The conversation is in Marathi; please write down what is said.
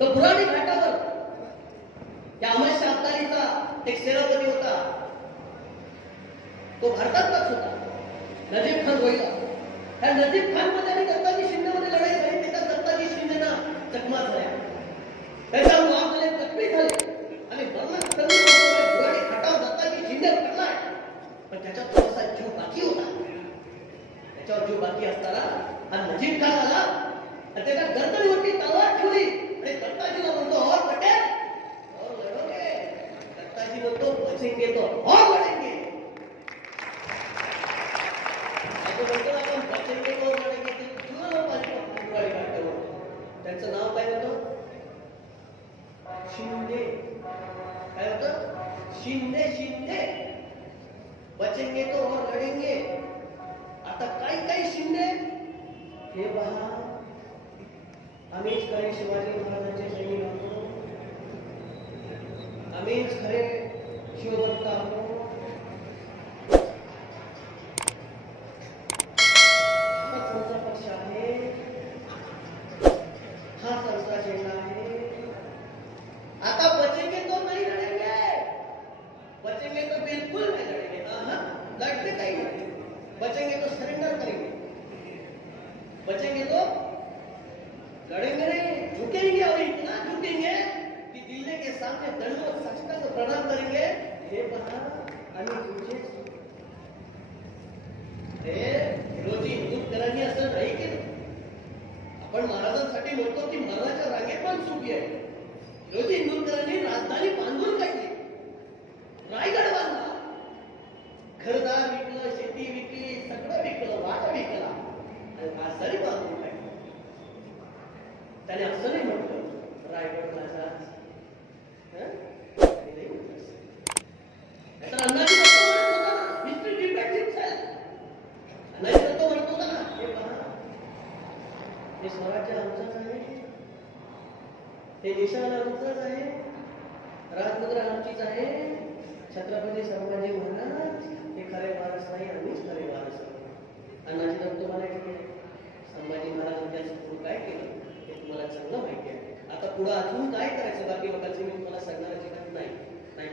तो पुराणी घाटावर. या अमरशा अब्दालीचा एक सेनापती होता. तो भारतातलाच होता. नजीब खान होईला त्या नजीब खानमध्ये आणि दत्ताजी शिंदे मध्ये लढाई झाली. त्याच्या दत्ताजी शिंदे ना चकमा झाल्या. त्याच्या नाव झाले जखमी झाले. आणि मरण सर्व पुराणी घाटावर दत्ताजी शिंदे पडलाय. पण त्याच्यात थोडासा जीव बाकी होता. त्याच्यावर जीव बाकी असताना हा नजीब खान आला. आणि त्याच्या गर्दनीवरती तलवार ठेवली आणि दत्ताजीला म्हणतो और पटेल और लढोगे बचेंगे तो और लढेंगे आपण बचेंगे तो और लढेंगे ते जुनं दिवाळी काढतो त्यांचं नाव काय होतं शिंदे काय होतं शिंदे शिंदे बचेंगे तो और लढेंगे आता काही काही शिंदे हे पहा आम्हीच खरे शिवाजी महाराजांचे सैनिक आहोत आम्हीच खरे शिवभक्त आहोत हाच आमचा पक्ष आहे हाच आमचा झेंडा आहे आता बचेंगे तो नाही लढेंगे बचेंगे तो बिल्कुल नहीं लड़ेंगे हाँ लड़ते कहीं नहीं बचेंगे तो सरेंडर करेंगे बचेंगे तो लड़ेंगे नहीं झुकेंगे और इतना झुकेंगे कि दिल्ली के सामने दंडवत साष्टांग प्रणाम करेंगे हे पहा आणि तुमचे हे विरोधी हिंदुत्वरांनी असं नाही केलं. आपण महाराजांसाठी म्हणतो की मरणाच्या रांगेत पण सुखी आहे. हे स्वराज्य आमचंच आहे. हे निशाण आमचंच आहे. राजमुद्रा आमचीच आहे. छत्रपती संभाजी महाराज हे खरे वारस नाही आम्हीच खरे वारस आहोत. अण्णाजी दत्त म्हणायचे संभाजी महाराजांच्या पुढे काय केलं? हे तुम्हाला चांगलं माहिती आहे. आता पुढं अजून काय करायचं? बाकी लोकांची मी